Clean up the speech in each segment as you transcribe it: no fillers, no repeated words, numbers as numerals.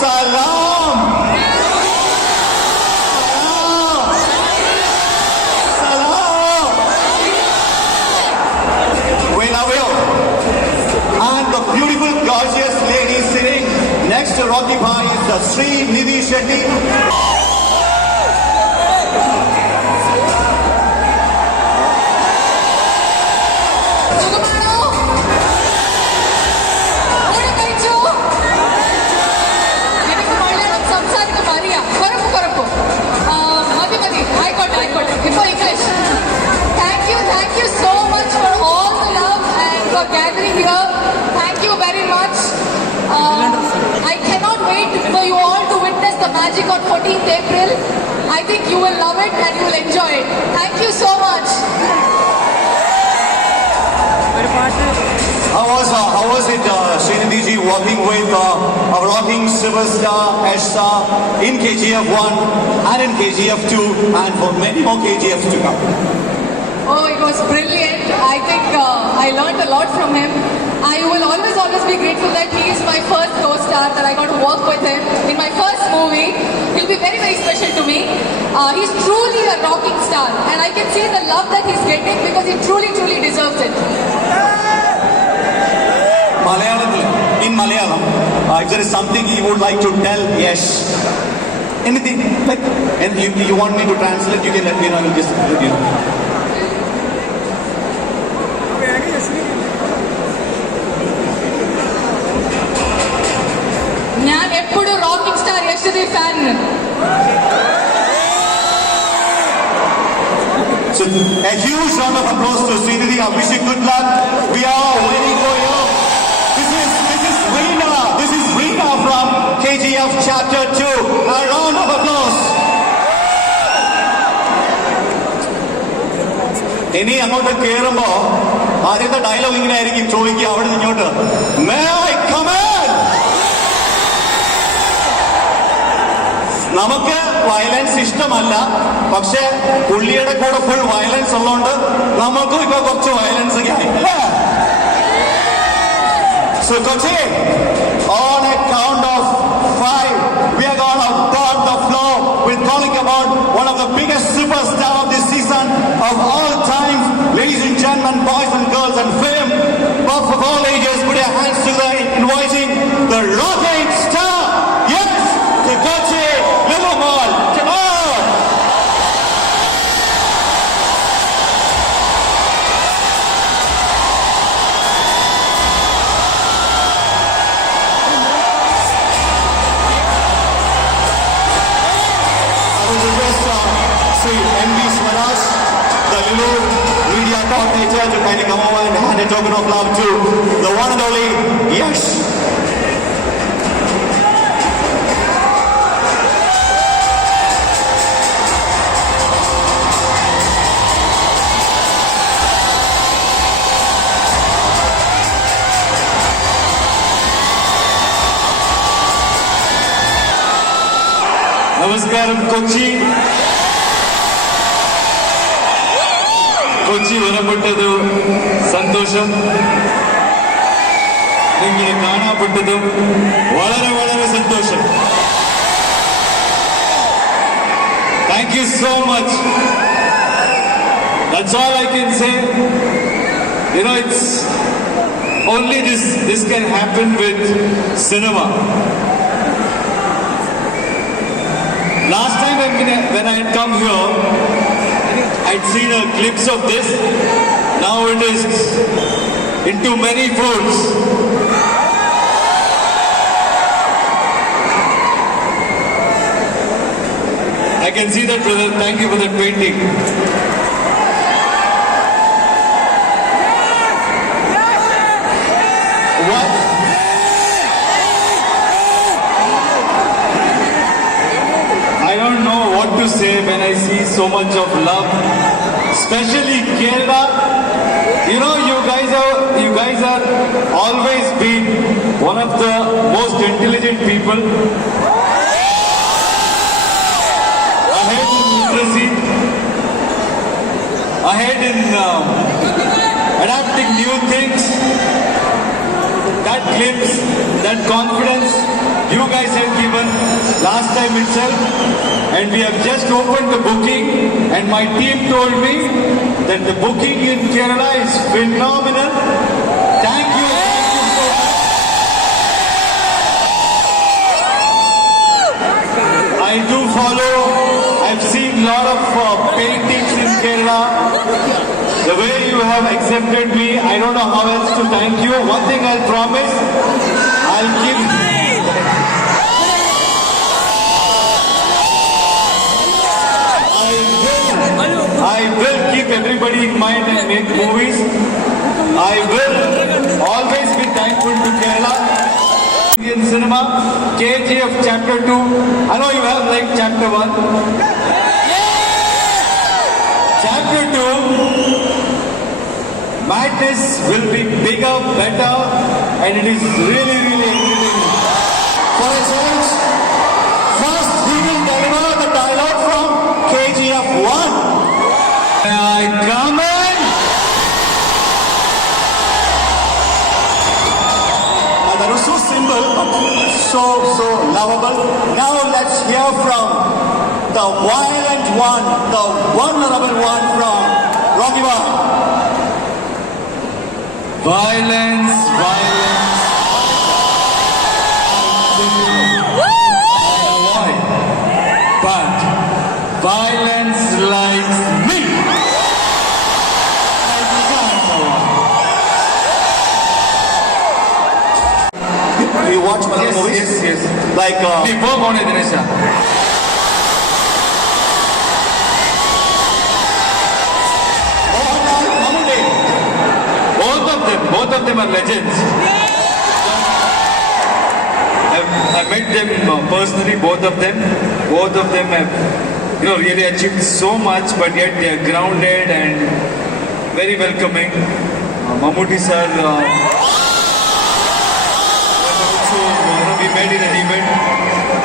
Salam. Salam. Wait, now will. And the beautiful, gorgeous lady sitting next to Rocky Bhai is the Sri Nidhi Shetty. Thank you so much for all the love and for gathering here. Thank you very much. I cannot wait for you all to witness the magic on 14th April. I think you will love it and you will enjoy it. Thank you so much. How was it, Srinidhi ji, working with a rocking superstar Ashsa in KGF 1 and in KGF 2 and for many more KGFs to come? Oh, it was brilliant. I think I learned a lot from him. I will always be grateful that he is my first co-star, that I got to work with him in my first movie. He'll be very, very special to me. He's truly a rocking star and I can see the love that he's getting because he truly, truly deserves it. In Malayalam, if there is something you would like to tell Yash, anything, like, and you want me to translate, you can let me know, I'll just let you know. ഞാൻ എപ്പോഴും rocking star Yashoda fan. So a huge round of applause to Srinidhi. I wish you good luck. We are waiting for you. This is Reena from KGF Chapter 2. A round of applause. ഇനി അങ്ങോട്ട് കേറുമ്പോ ആദ്യത്തെ dialogue ഇങ്ങനെ ആയിരിക്കും ചോദിക്കുക അവിടെ നിന്ന് ഇങ്ങോട്ട്. May I come in? നമുക്ക് വയലൻസ് ഇഷ്ടമല്ല, പക്ഷെ പുള്ളിയുടെ കൂടെ ഫുൾ വയലൻസ് ഉള്ളതുകൊണ്ട് നമുക്കും ഇപ്പൊ കുറച്ച് വയലൻസ് ആയി. So Kochi, on a count of 5, we are going to burn the floor with calling about one of the biggest superstars of this season of all time. Ladies and gentlemen, boys and girls and film, of all ages, put your hands together inviting the rocking star. Yes, to Kochi, Little Mall. Come on. MB Swaraj, the Lulu media coordinator, to kindly come over and hand a token of love to the one and only Yash. Namaskaram, Kochi. Kochi വരപ്പെട്ടത് സന്തോഷം, നിങ്ങളെ കാണപ്പെട്ടതും വളരെ വളരെ സന്തോഷം. Thank you so much. That's all I can say. You know, it's only this can happen with cinema. Last time when I had come here, I'd seen a glimpse of this. Now it is into many folds. I can see that, brother. Thank you for that painting. What? I don't know what to say when I see so much of love, especially Kerala. You know, you guys are always been one of the most intelligent people, ahead in literacy, ahead in adapting new things. That glimpse, that confidence, you guys have given last time itself. And we have just opened the booking, and my team told me that the booking in Kerala is phenomenal. Thank you so much. I do follow, I've seen a lot of paintings in Kerala. The way you have accepted me, I don't know how else to thank you. One thing I'll promise, I'll keep... I will keep everybody in mind and make movies. I will always be thankful to Kerala. In cinema, KGF Chapter 2. I know you have liked Chapter 1. Chapter 2, madness will be bigger, better, and it is really entertaining. For his age, first he will deliver the dialogue from KGF 1. I come in. That was so simple, but so lovable. Now let's hear from the violent one, the vulnerable one from Rocky Bhai. Violence. Avoid. But violence likes me. I can't avoid. You watch Malayalam movies? Yes. Like, Before Mone Dinesha. Mohanlal, Mammootty. Both of them are legends. I met them personally, both of them. Both of them have, really achieved so much, but yet they are grounded and very welcoming. Mammootty sir, also, we met in an event.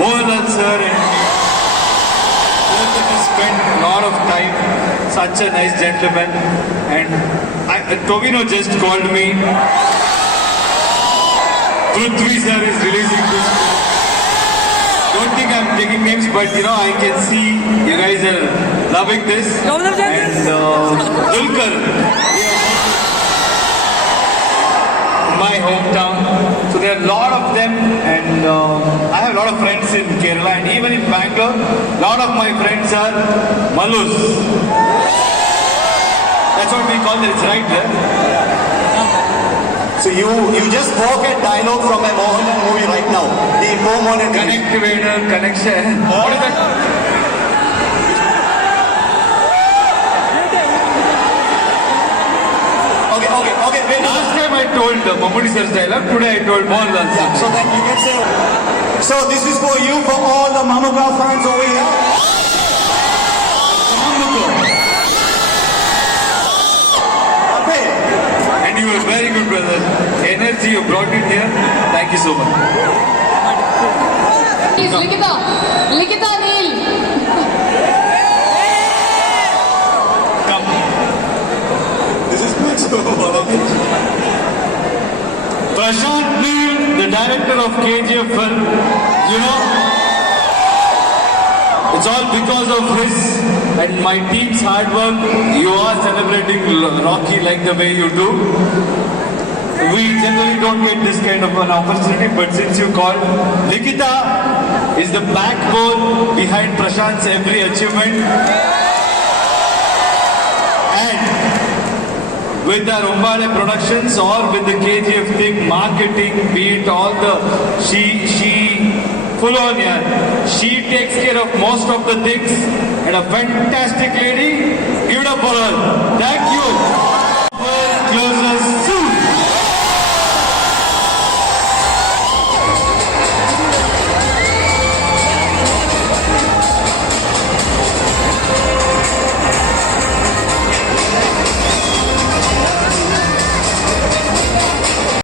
Mohanlal sir and both of us spent a lot of time. Such a nice gentleman. And Tovino just called me. Prithvi sir is releasing this. Don't think I'm taking names, but I can see you guys are loving this. And Dulquer, my hometown. So there are a lot of them, and I have a lot of friends in Kerala, and even in Bangalore, a lot of my friends are Malus. That's what we call it. It's right there. So you just spoke a dialogue from a Mohanlal movie right now. The Mohanlal Connectivator, connection. What is that? Okay, wait. Last time I told Mammootty sir's dialogue, today I told Mohanlal sir. So then you can say. So this is for you, for all the Mamuka fans over here. Okay. And you were very good, brother. Energy you brought it here. Thank you so much. Please, Likita Neil. Come. This is good. Prashant Neel, the director of KGF film, it's all because of his and my team's hard work. You are celebrating Rocky like the way you do. We generally don't get this kind of an opportunity, but since you called, Likita is the backbone behind Prashant's every achievement. And with our Umbale Productions or with the KGF thing, marketing, be it all the, she full on, yeah. She takes care of most of the things, and a fantastic lady. Give it up for her. Thank you.